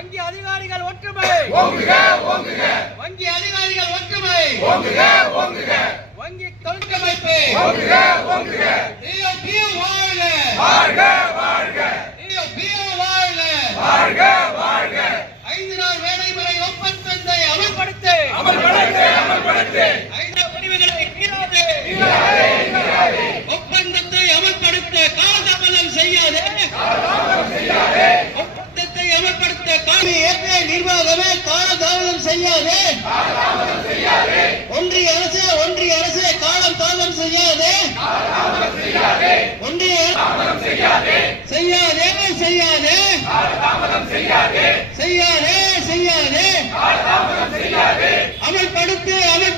வங்கி அதிகாரிகள் ஒற்றுமை! வங்கி அதிகாரிகள் ஒற்றுமை! வங்கி தொழிற்கமைப்பு DOP வாழ்க! DOP வாழ்க! ஐந்து நாள் வேலைமுறை ஒப்பந்தத்தை அமல்படுத்து! ஐந்து முடிவுகளை மீறாதே ஒப்பந்தத்தை அமல்படுத்த காலதாமதம் செய்யாதே! அமல்படுத்த காலி நிர்வாகமே காலதாமதம் செய்யாதே. ஒன்றிய அரசு ஒன்றிய அரசு காலம் தாமதம் செய்யாதே. ஒன்றிய செய்யாதே செய்யாதே. செய்யாதே செய்யாதே. அமல்படுத்து அமல்